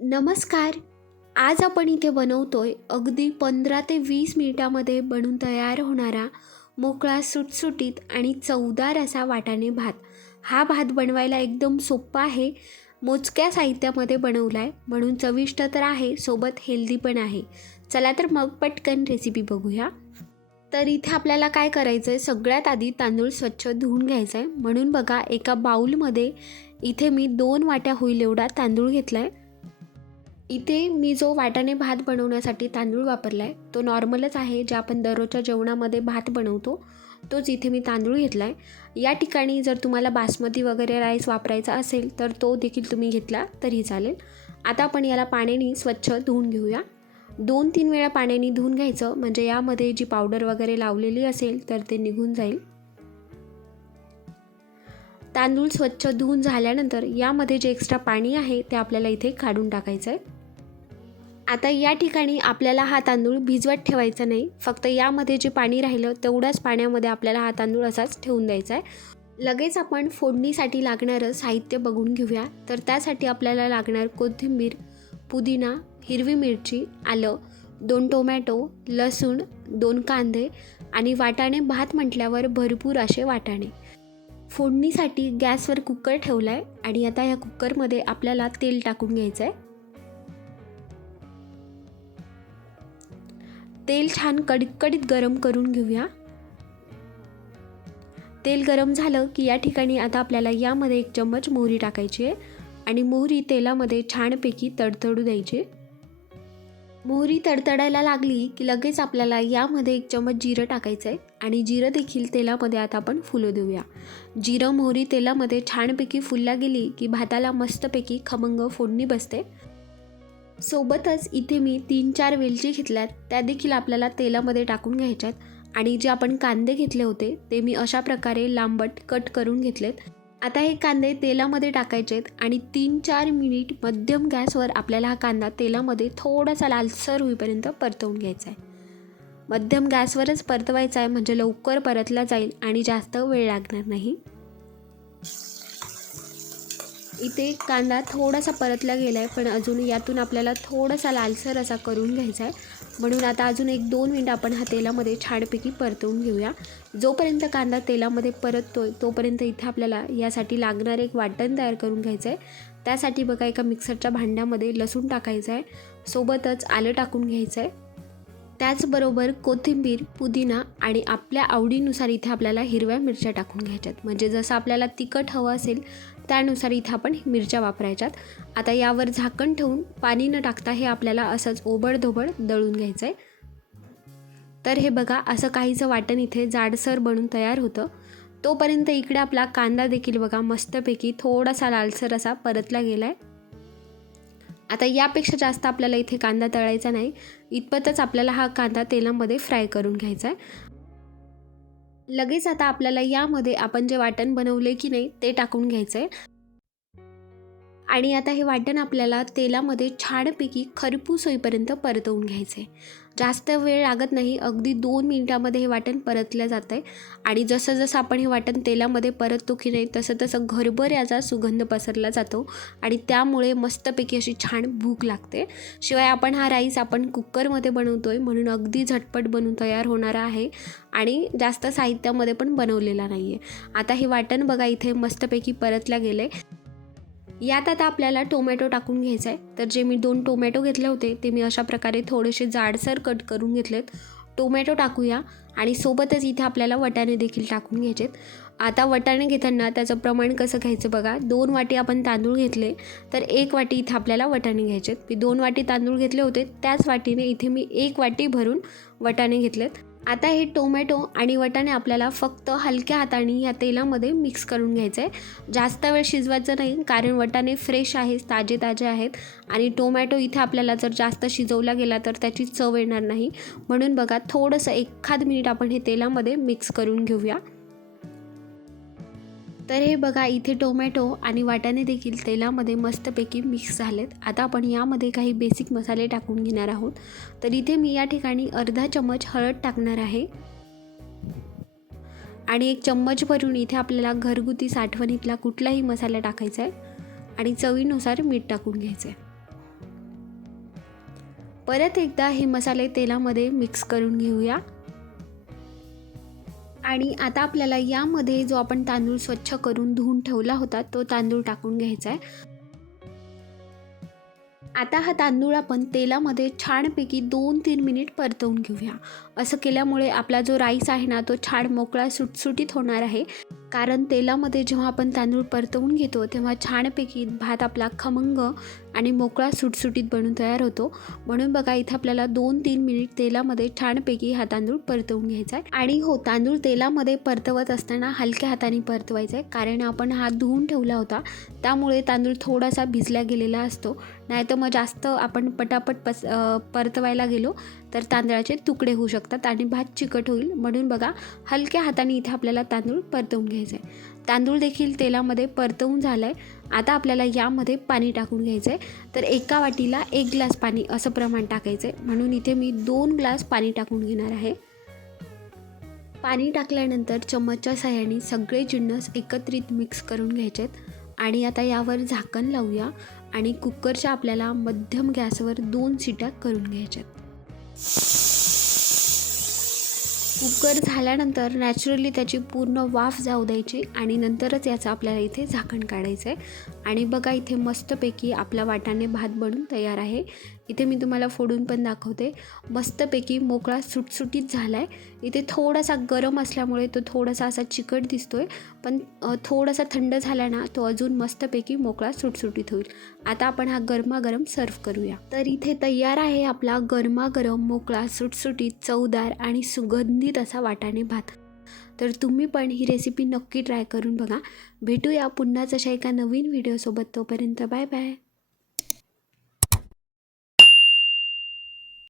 नमस्कार. आज आपण इथे बनवतोय अगदी 15 ते 20 मिनिटामध्ये बनून तयार होणारा मोकळा सुटसुटीत आणि चवदार असा वाटाणे भात. हा भात बनवायला एकदम सोपा आहे. मोजक्या साहित्यामध्ये बनवला आहे म्हणून चविष्ट तर आहे, सोबत हेल्दी पण आहे. चला तर मग पटकन रेसिपी बघूया. तर इथे आपल्याला काय करायचं आहे, सगळ्यात आधी तांदूळ स्वच्छ धुवून घ्यायचा आहे. म्हणून बघा, एका बाऊलमध्ये इथे मी 2 वाट्या होईल एवढा तांदूळ घेतला आहे. इथे मी जो वाटाणे भात बनवण्यासाठी तांदूळ वापरला आहे तो नॉर्मलच आहे, जे आपण दररोजच्या जेवणामध्ये भात बनवतो तोच इथे मी तांदूळ घेतला आहे. या ठिकाणी जर तुम्हाला बासमती वगैरे राईस वापरायचा असेल तर तो देखील तुम्ही घेतला तरी चालेल. आता आपण याला पाण्याने स्वच्छ धुवून घेऊया. 2-3 वेळा पाण्याने धुवून घ्यायचं, म्हणजे यामध्ये जी पावडर वगैरे लावलेली असेल तर ते निघून जाईल. तांदूळ स्वच्छ धुवून झाल्यानंतर यामध्ये जे एक्स्ट्रा पाणी आहे ते आपल्याला इथे काढून टाकायचं आहे. आता या ठिकाणी आपल्याला हा तांदूळ भिजवत ठेवायचा नाही, फक्त यामध्ये जे पाणी राहिलं तेवढ्याच पाण्यामध्ये आपल्याला हा तांदूळ असाच ठेवून द्यायचा आहे. लगेच आपण फोडणीसाठी लागणारं साहित्य बघून घेऊया. तर त्यासाठी आपल्याला लागणार कोथिंबीर, पुदिना, हिरवी मिरची, आलं, 2 टोमॅटो, लसूण, 2 कांदे आणि वाटाणे भात म्हटल्यावर भरपूर असे वाटाणे. फोडणीसाठी गॅसवर कुकर ठेवला आहे आणि आता या कुकरमध्ये आपल्याला तेल टाकून घ्यायचं आहे. तेल छान कडकडीत गरम करून घेऊया. तेल गरम झालं की या ठिकाणी आता आपल्याला यामध्ये 1 चम्मच मोहरी टाकायची आहे आणि मोहरी तेलामध्ये छानपैकी तडतडू द्यायची. मोहरी तडतडायला लागली की लगेच आपल्याला यामध्ये 1 चम्मच जिरं टाकायचं आहे आणि जिरं देखील तेलामध्ये आता आपण फुलू देऊया. जिरं मोहरी तेलामध्ये छानपैकी फुलला गेली की भाताला मस्तपैकी खमंग फोडणी बसते. सोबतच इथे मी 3-4 वेलची घेतल्यात, त्या देखील आपल्याला तेलामध्ये टाकून घ्यायच्यात. आणि जे आपण कांदे घेतले होते ते मी अशा प्रकारे लांबट कट करून घेतलेत. आता हे कांदे तेलामध्ये टाकायचे आहेत आणि 3-4 मिनिट मध्यम गॅसवर आपल्याला हा कांदा तेलामध्ये थोडासा लालसर होईपर्यंत परतवून घ्यायचा आहे. मध्यम गॅसवरच परतवायचा आहे, म्हणजे लवकर परतला जाईल आणि जास्त वेळ लागणार नाही. इथे कांदा थोडासा परतला गेला आहे, पण अजून यातून आपल्याला थोडासा लालसर असा करून घ्यायचा आहे. म्हणून आता अजून 1-2 मिनिट आपण हा तेलामध्ये छानपैकी परतवून घेऊया. जोपर्यंत कांदा तेलामध्ये परततोय तोपर्यंत इथे आपल्याला यासाठी लागणार एक वाटण तयार करून घ्यायचं आहे. त्यासाठी बघा, एका मिक्सरच्या भांड्यामध्ये लसूण टाकायचं आहे, सोबतच आलं टाकून घ्यायचं आहे. त्याचबरोबर कोथिंबीर, पुदिना आणि आपल्या आवडीनुसार इथे आपल्याला हिरव्या मिरच्या टाकून घ्यायच्यात. म्हणजे जसं आपल्याला तिखट हवं असेल त्यानुसार इथे आपण मिरच्या वापरायच्यात. आता यावर झाकण ठेवून पाणी न टाकता हे आपल्याला असंच ओबडधोबड दळून घ्यायचं आहे. तर हे बघा, असं काहीचं वाटण इथे जाडसर बनून तयार होतं. तोपर्यंत इकडे आपला कांदा देखील बघा मस्तपैकी थोडासा लालसर असा परतला गेला आहे. आता यापेक्षा जास्त आपल्याला इथे कांदा तळायचा नाही, इतपतच आपल्याला हा कांदा तेलामध्ये फ्राय करून घ्यायचा आहे. लगेच आता आपल्याला यामध्ये आपण जे वाटण बनवले की नाही ते टाकून घ्यायचं आहे. आणि आता हे वाटण आपल्याला तेलामध्ये छानपैकी खरपूस होईपर्यंत परतवून घ्यायचं आहे. जास्त वेळ लागत नाही, अगदी 2 मिनिटामध्ये हे वाटण परतलं जातं आहे. आणि जसं जसं आपण हे वाटण तेलामध्ये परततो की नाही तसं तसं घरभर याचा सुगंध पसरला जातो आणि त्यामुळे मस्तपैकी अशी छान भूक लागते. शिवाय आपण हा राईस कुकरमध्ये बनवतो आहे, म्हणून अगदी झटपट बनून तयार होणारा आहे आणि जास्त साहित्यामध्ये पण बनवलेला नाही आहे. आता हे वाटण बघा इथे मस्तपैकी परतलं गेलं आहे. यात आता आपल्याला टोमॅटो टाकून घ्यायचा आहे. तर जे मी 2 टोमॅटो घेतले होते ते मी अशा प्रकारे थोडेसे जाडसर कट करून घेतलेत. टोमॅटो टाकूया आणि सोबतच इथे आपल्याला वाटाणे देखील टाकून घ्यायचेत. आता वाटाणे घेताना त्याचं प्रमाण कसं घ्यायचं बघा, 2 वाटी आपण तांदूळ घेतले तर 1 वाटी इथे आपल्याला वाटाणे घ्यायचेत. मी 2 वाटी तांदूळ घेतले होते त्याच वाटीने इथे मी 1 वाटी भरून वाटाणे घेतलेत. आता हे टोमॅटो आणि वाटाणे आपल्याला फक्त हलक्या हाताने या तेलामध्ये मिक्स करून घ्यायचं आहे. जास्त वेळ शिजवायचं नाही, कारण वाटाणे फ्रेश आहेत, ताजे ताजे आहेत आणि टोमॅटो इथे आपल्याला जर जास्त शिजवला गेला तर त्याची चव येणार नाही. म्हणून बघा, थोडंसं 1 मिनिट आपण हे तेलामध्ये मिक्स करून घेऊया. तर हे बघा, इथे टोमॅटो आणि वाटाणे देखील तेलामध्ये मस्तपैकी मिक्स झालेत. आता आपण यामध्ये काही बेसिक मसाले टाकून घेणार आहोत. तर इथे मी या ठिकाणी अर्धा चम्मच हळद टाकणार आहे आणि 1 चम्मच भरून इथे आपल्याला घरगुती साठवणीतला कुठलाही मसाला टाकायचा आहे आणि चवीनुसार मीठ टाकून घ्यायचं आहे. परत एकदा हे मसाले तेलामध्ये मिक्स करून घेऊया. आणि आता आपल्याला यामध्ये जो आपण तांदूळ स्वच्छ करून धुवून ठेवला होता तो तांदूळ टाकून घ्यायचा आहे. आता हा तांदूळ आपण तेलामध्ये छानपैकी 2-3 मिनिट परतवून घेऊया. असं केल्यामुळे आपला जो राईस आहे ना तो छान मोकळा सुटसुटीत होणार आहे. कारण तेलामध्ये जेव्हा आपण तांदूळ परतवून घेतो तेव्हा छानपैकी भात आपला खमंग आणि मोकळा सुटसुटीत बनून तयार होतो. म्हणून बघा इथे आपल्याला 2-3 मिनिट तेलामध्ये छानपैकी हा तांदूळ परतवून घ्यायचा आहे. आणि हो, तांदूळ तेलामध्ये परतवत असताना हलक्या हाताने परतवायचा आहे. कारण आपण हात धुवून ठेवला होता त्यामुळे तांदूळ थोडासा भिजला गेलेला असतो. नाहीतर मग जास्त आपण पटापट परतवायला गेलो तर तांदळाचे तुकडे होऊ शकतात आणि भात चिकट होईल. म्हणून बघा हलक्या हाताने इथे आपल्याला तांदूळ परतवून घ्यायचं आहे. तांदूळ देखील तेलामध्ये परतवून झालं आहे. आता आपल्याला यामध्ये पाणी टाकून घ्यायचं आहे. तर एका वाटीला 1 ग्लास पाणी असं प्रमाण टाकायचं आहे. म्हणून इथे मी 2 ग्लास पाणी टाकून घेणार आहे. पाणी टाकल्यानंतर चमचच्या साहाय्याने सगळे जिन्नस एकत्रित मिक्स करून घ्यायचे आहेत. आणि आता यावर झाकण लावूया आणि कुकरच्या आपल्याला मध्यम गॅसवर 2 शिट्या करून घ्यायच्या आहेत. कुकर झाल्यानंतर नॅचरली त्याची पूर्ण वाफ जाऊ द्यायची आणि नंतरच याचं आपल्याला इथे झाकण काढायचं आहे. आणि बघा इथे मस्तपैकी आपला वाटाणे भात बनून तयार आहे. इथे मी तुम्हाला फोडून पण दाखवते. मस्तपैकी मोकळा सुटसुटीत झाला आहे. इथे थोडासा गरम असल्यामुळे तो थोडासा असा चिकट दिसतोय, पण थोडासा थंड झाला ना तो अजून मस्तपैकी मोकळा सुटसुटीत होईल. आता आपण हा गरमागरम सर्व करूया. तर इथे तयार आहे आपला गरमागरम मोकळा सुटसुटीत चवदार आणि सुगंधित असा वाटाणे भात. तर तुम्ही पण ही रेसिपी नक्की ट्राय करून बघा. भेटूया पुन्हाच अशा एका नवीन व्हिडिओसोबत. तोपर्यंत बाय बाय.